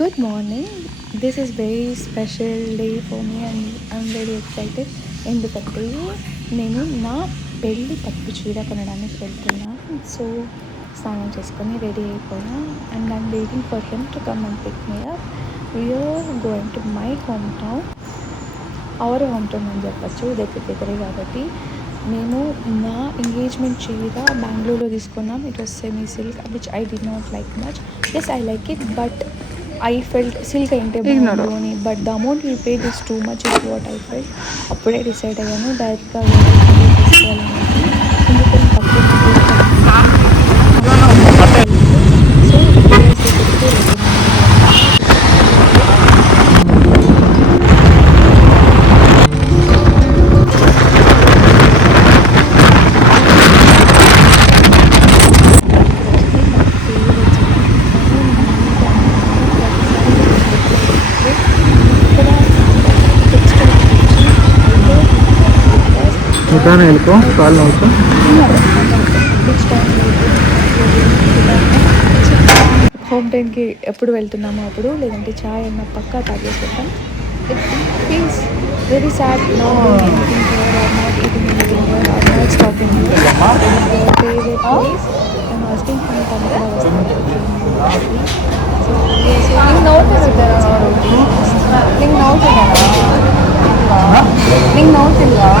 Good morning. This is very special day for me and I'm very excited. ఎందుకంటే నేను నా పెళ్ళి పట్టు చీర కొనడానికి వెళ్తున్నా. సో స్నానం చేసుకొని రెడీ అయిపోయినా and I'm waiting for him to come and pick me up. We're going to my home town. Our home town అని చెప్పచ్చు, దగ్గరే కాబట్టి. మేము నా ఎంగేజ్మెంట్ చీర బెంగళూరులో తీసుకున్నాం. It was semi silk which I did not like much. Yes I like it but I felt silk అయింటే బాగుండు అని. But the amount we paid is too much is what I felt. అప్పుడే డిసైడ్ అయ్యాను డైరెక్ట్గా తీసుకోవాలని. ఎందుకంటే తక్కువ నిదానం వెళ్ళుకో, కాళ్ళు నవ్వుకో. హోమ్ టైంకి ఎప్పుడు వెళ్తున్నామో అప్పుడు, లేదంటే చాయ్ అన్న పక్కా తాగేసి వెళ్తాం. It feels very sad not eating here or not eating anything here or not stopping here. Favourite place I'm asking for Tamil వస్తుంది. సో నింಗೆ ನೋಡ್ತಿದ್ದಾರ ನಿಂಗೆ ನೋಡ್ತಿದ್ದಾರ ನಿಂಗೆ ನೋಡ್ತಿಲ್ವಾ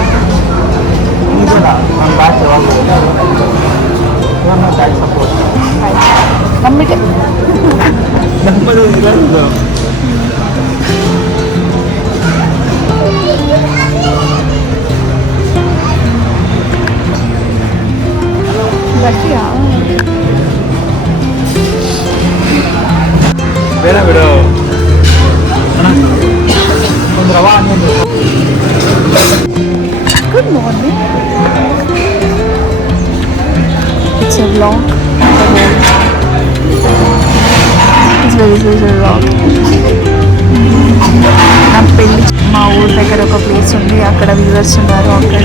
ನಮ್ಮಿಟ್ಟೆ ಗಟ್ಟಿಯಾ ಬೇಡ ಬಿಡು. ಒಂದು ರವಾ Good morning. It's a vlog. It's very vlog. నా పెళ్ళి మా ఊరి దగ్గర ఒక ప్లేస్ ఉంది, అక్కడ వ్యూవర్స్ ఉన్నారు. అక్కడ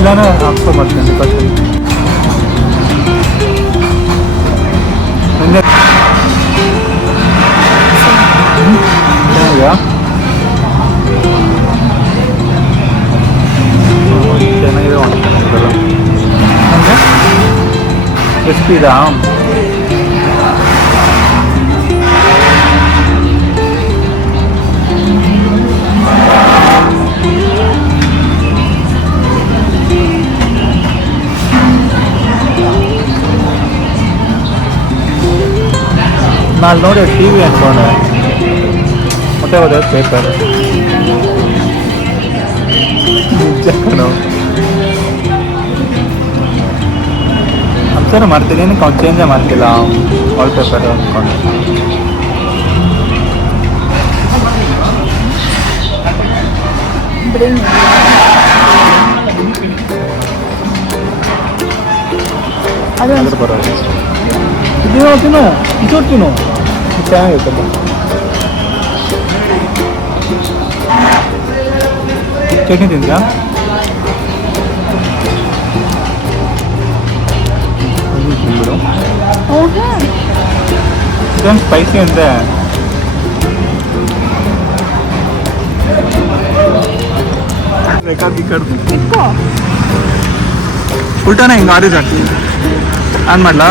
ಇಲ್ಲಾನ ಹಾಕ್ಸ್ಕೊ ಬರ್ತೀನಿ ಫಸ್ಟ್. ಚೆನ್ನಾಗಿದೆ ನನಗೆ ಕ್ರಿಸ್ಪಿದಾ. ನಾನು ನೋಡಿ ಟಿ ವಿ ಅನ್ಕೊಂಡೆ, ಮತ್ತೆ ಹೋದ ಪೇಪರ್ ಅನ್ಸರ ಮಾಡ್ತೀನಿ. ಏನಕ್ಕೆ ಅವ್ನು ಚೇಂಜೇ ಮಾಡ್ತಿಲ್ಲ ವಾಲ್ ಪೇಪರ್ ಅಂದ್ಕೊಂಡು. ಅದು ಬರೋದು ತಿನ್ನೋ ಇಚೋಟ್ ತಿನ್ನೋ, ಚೆನ್ನಾಗಿರ್ತಲ್ಲ. ಚಟ್ನಿ ತಿಂದ್ಯಾ? ತಿಂದ್ಬಿಡು. ಇದೊಂದು ಸ್ಪೈಸಿ ಅಂತೆ. ಉಲ್ಟಾನ ಹಿಂಗೆ ಆಡಿದ ಆನ್ ಮಾಡ್ಲಾ?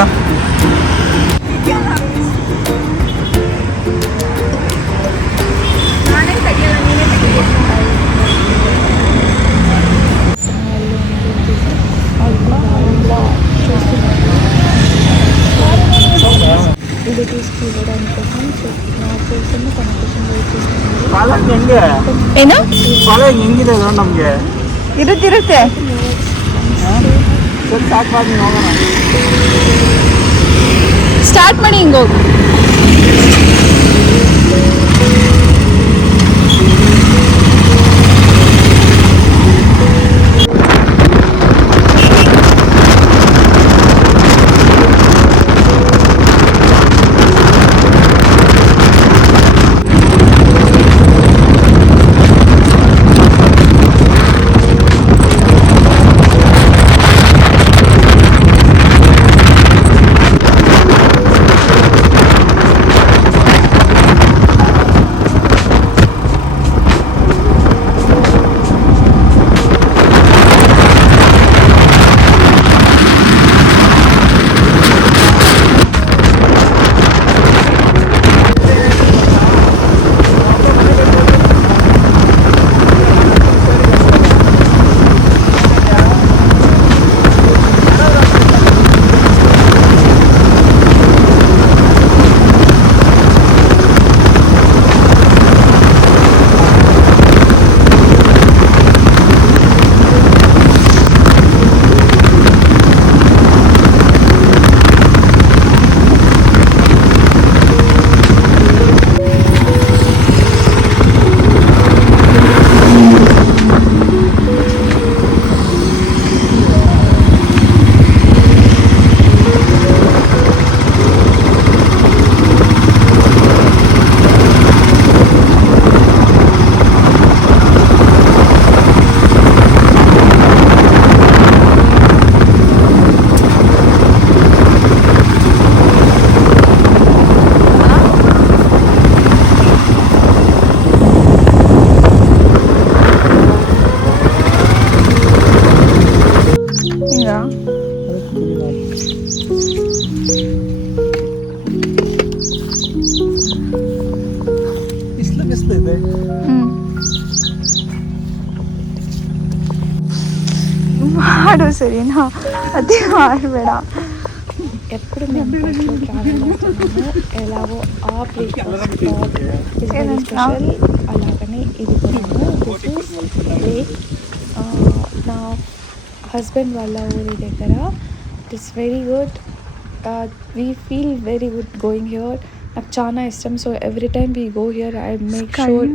రిలేటివ్స్కి ఇవ్వడానికి కోసం. సో నా కోసం తన కోసం వెయిట్ చేస్తున్నాను. ಕಾಲೇಜ್ ಹೆಂಗೆ ಏನು ಕಾಲೇಜ್ ಹೆಂಗಿದೆ ನಮಗೆ ಇರುತ್ತೆ ಸ್ಟಾರ್ಟ್ ಮಾಡಿ ಹೋಗೋಣ. ಸ್ಟಾರ್ಟ್ ಮಾಡಿ ಹಿಂಗೆ ಹೋಗಿ. ಬಿಸಿಲಿದೆ. ಮಾಡು ಸರಿನಾ, ಅದೇ ಮಾಡಬೇಡ. ఎప్పుడు మేము బైక్లో ట్రావెల్ చేస్తున్నాము ఎలాగో ఆ ప్లేస్ స్పెషల్, అలాగనే ఇది కూడాను. దిస్ ఇస్ లేక్, నా హస్బెండ్ వాళ్ళ ఊరి దగ్గర. It is very good. We feel very good going here. నాకు చాలా ఇష్టం. So every time we go here I make sure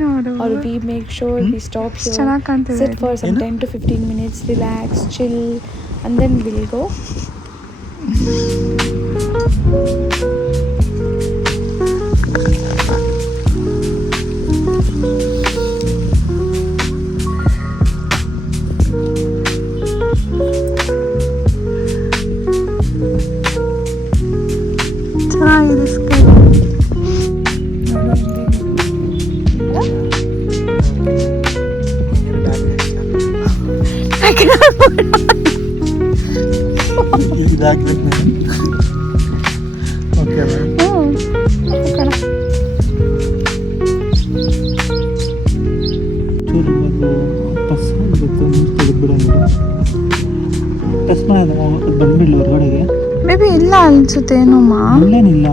or we make sure we stop here, sit for some 10 to 15 minutes, relax, chill, and then we'll go. ಚೆನ್ನಾಗಿದೆ ಸ್ಕೈ. ಬಂದಿಲ್ಲ ಹೊರಗಡೆಗೆ. ಮೇಬಿ ಇಲ್ಲ ಅನ್ಸುತ್ತೆ ಏನೋಮ್ಮ. ಅಲ್ಲೇನಿಲ್ಲ,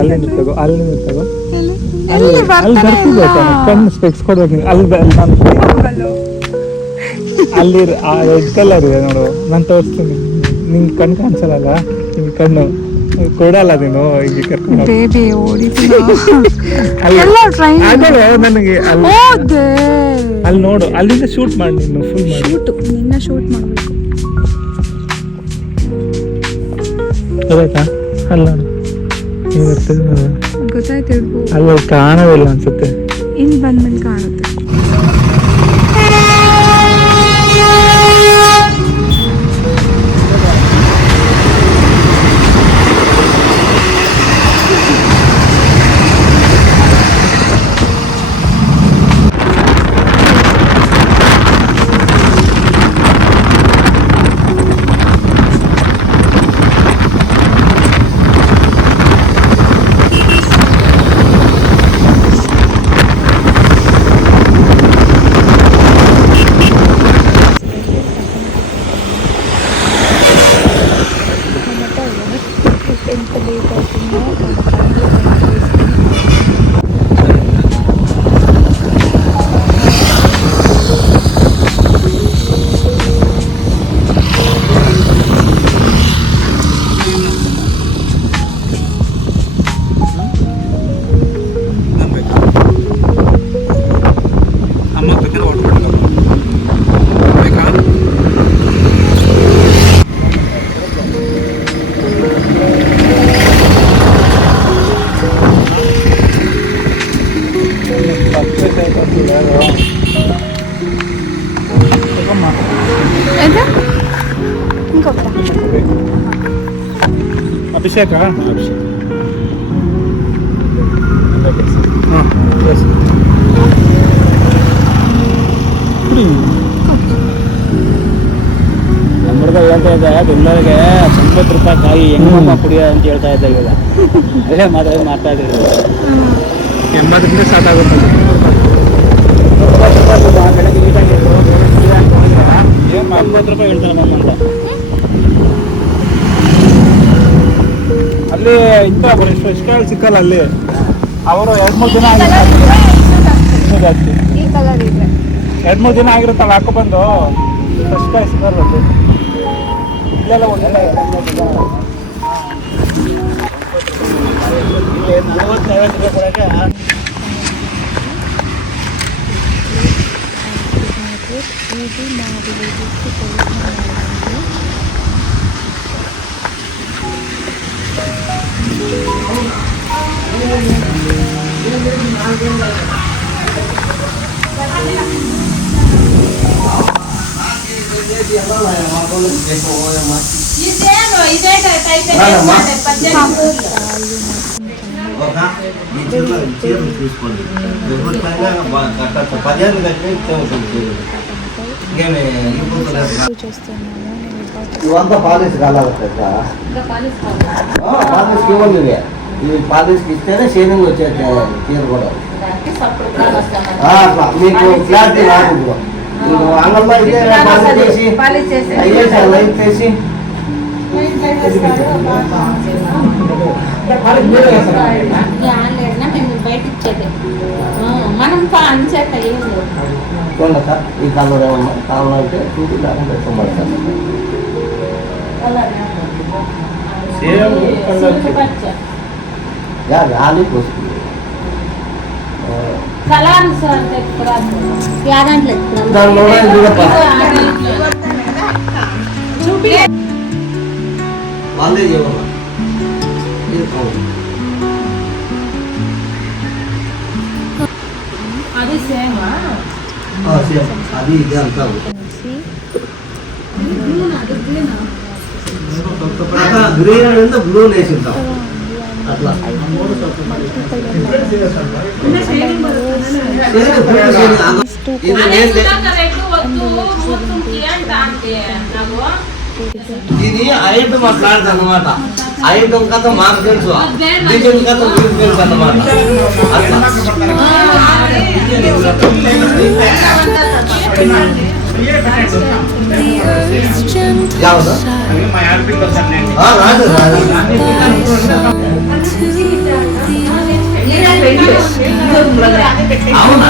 ಅಲ್ಲಿ ತಗೋ, ಅಲ್ಲಿ ತಗೋ, ಎಲ್ಲಿ ಬರ್ತಿದ್ದೆ. ಕಣ್ಣು ಸ್ಪೆಕ್ಸ್ ಕೊಡ್ಬೇಕು ನೀನು. ಅಲ್ಲಿ ರೆಡ್ ಕಲರ್ ಇದೆ ನೋಡು, ನಾನು ತೋರಿಸ್ತೀನಿ. ನಿಂಗೆ ಕಣ್ಣು ಕಾಣಿಸಲ್ಲ, ನಿಂಗೆ ಕಣ್ಣು ಕೊಡಲ್ಲ ನೀನು ಈಗ ಕರ್ಕೊಂಡು. ಬೇಬಿ ನನಗೆ ಅಲ್ಲಿ ನೋಡು, ಅಲ್ಲಿಂದ ಶೂಟ್ ಮಾಡಿ ನೀನು. ಫುಲ್ ಮಾಡಿ ನಿನ್ನ ಶೂಟ್ ಮಾಡಬೇಕು. ಗೊತ್ತಾಯ್ತಾ? ಅಲ್ಲಿ ನೋಡು, ನೀವು ಬರ್ತಿದ್ದು ಗೊತ್ತಾಯ್ತು. ಅಲ್ಲಿ ಕಾಣೋದಿಲ್ಲ ಅನ್ಸುತ್ತೆ, ಇಲ್ಲಿ ಬಂದ್ಮೇಲೆ ಕಾಣುತ್ತೆ. ಅಭಿಷೇಕ ಹಾಂ ನಮ್ಮ ಹುಡುಗ ಹೇಳ್ತಾ ಇದ್ದ ಬೆಂಗಳೂರಿಗೆ 90 ರೂಪಾಯಿ ಕಾಯಿ ಹೆಂಗಪ್ಪ ಕುಡಿಯೋ ಅಂತ ಹೇಳ್ತಾ ಇದ್ದ ಇವಾಗ ಅದೇ ಮಾಡ್ತಾ ಇದ್ರು 80ರಿಂದ ಸ್ಟಾರ್ಟ್ ಆಗುತ್ತೆ ಬೆಳಗ್ಗೆ ನೀಟಾಗಿ 50 ರೂಪಾಯಿ ಹೇಳ್ತಾರೆ ನಮ್ಮಂತ ಅಲ್ಲಿ ಇಂಥ ಫ್ರೆಶ್ ಕಾಳು ಸಿಕ್ಕಲ್ಲ ಅಲ್ಲಿ ಅವರು 2-3 ದಿನ ಇನ್ನೂ ಜಾಸ್ತಿ ಈ ಕಲರ್ ಇದೆ 2-3 ದಿನ ಆಗಿರುತ್ತಲ್ಲ ಹಾಕೊಬಂದು ಫ್ರೆಶ್ ಕಾಯಿ ಸಿಕ್ಕಲ್ಲ ಅಲ್ಲಿ ಇಲ್ಲೆಲ್ಲ ಒಂದಿನ 40-50 ರೂಪಾಯಿ ಕೊಡಕ್ಕೆ ಇದು ಮಾಡಲಿಕ್ಕೆ ಪ್ರಯತ್ನ ಮಾಡಿದ್ವಿ. తీసుకోండి 10 ఇవంతా పాలిష్ కాలాగట్ట పాలిష్కి ఇవ్వండి ఇవి పాలిష్కి ఇస్తేనే షేరింగ్ వచ్చేది చీర కూడా అట్లా మీకు క్లారిటీ రాదు అంగంలో అయితే పాలిష్ చేసి అయ్యేసి లైట్ చేసి మేము బయట ఇచ్చేది మనం అంచేట ఏం లేదు చూడండి సార్ ఈ కలర్ ఏమన్నా కావాలంటే చూసి లేకుండా ఇష్టపడతాను గాలి వస్తుంది వాళ్ళే చేయాలి ఇది కావాలి అది సేమ్ అది ఇది అంతా గ్రీన్ అనేది బ్లూ వేసి ఉంటాం అట్లా ఇది ఐటమ్ అట్లాంటి అనమాట ఐటమ్ కథ మాకు తెలుసు డిజైన్ కథ మీకు తెలుసు అన్నమాట ಯಾವುದು ರಾಜು అవునా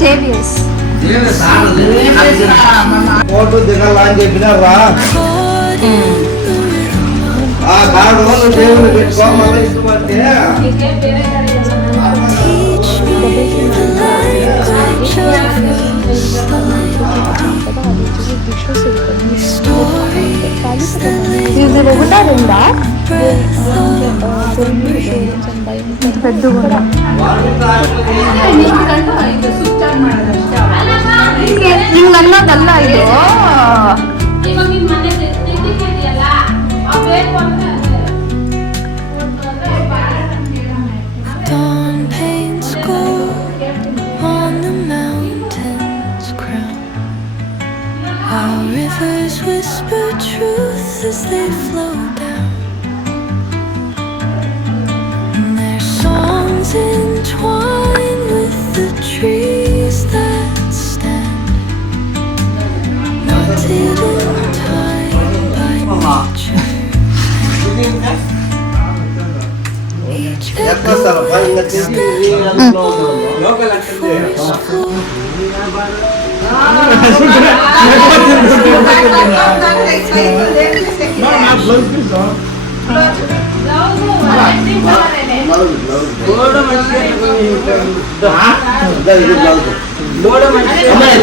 జేబిఎస్ ఫోటో దిగాలా అని చెప్పినా రా ఆ కార్డు దేవుని పెట్టుకో మళ్ళీ ఇష్టపడితే ఇది ఒకటా రెండా పెద్దగా ಹಿಂಗನ್ನೋದಲ್ಲ ಇದು Dawn paints gold on the mountain's crown. Our rivers whisper truth as they flow down. And their songs entwine with the trees that stand, knotted in time by nature. Each ఎట్లా సార్ ఇంకా తిరిగి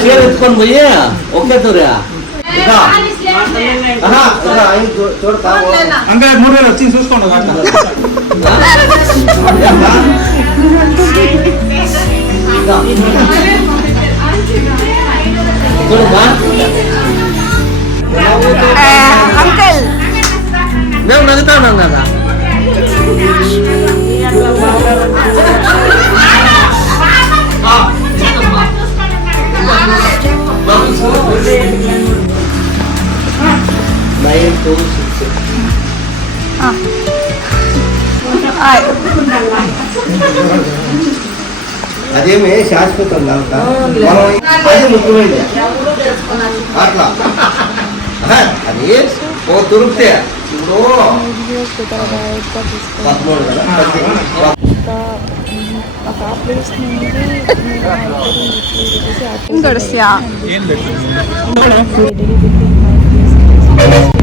చీర ఎత్తుకొని పోయి ఒకే తూరా చూడతా అంటే 3 వేలు వచ్చి చూసుకోండి చూడమ్మా అంకల్ మేము నవ్వుతా ఉన్నాం కదా. అదేమి శాశ్వతం కాక అది ముఖ్యమైనది అట్లా అది ఓ దొరికితే ఇప్పుడు వీడియోస్ బెటర్ గా తీసుకోవాలి. 13 కదా ఇంకా ఒక ఆ ప్లేస్ నుండి ఏం లేదు డెలివరీ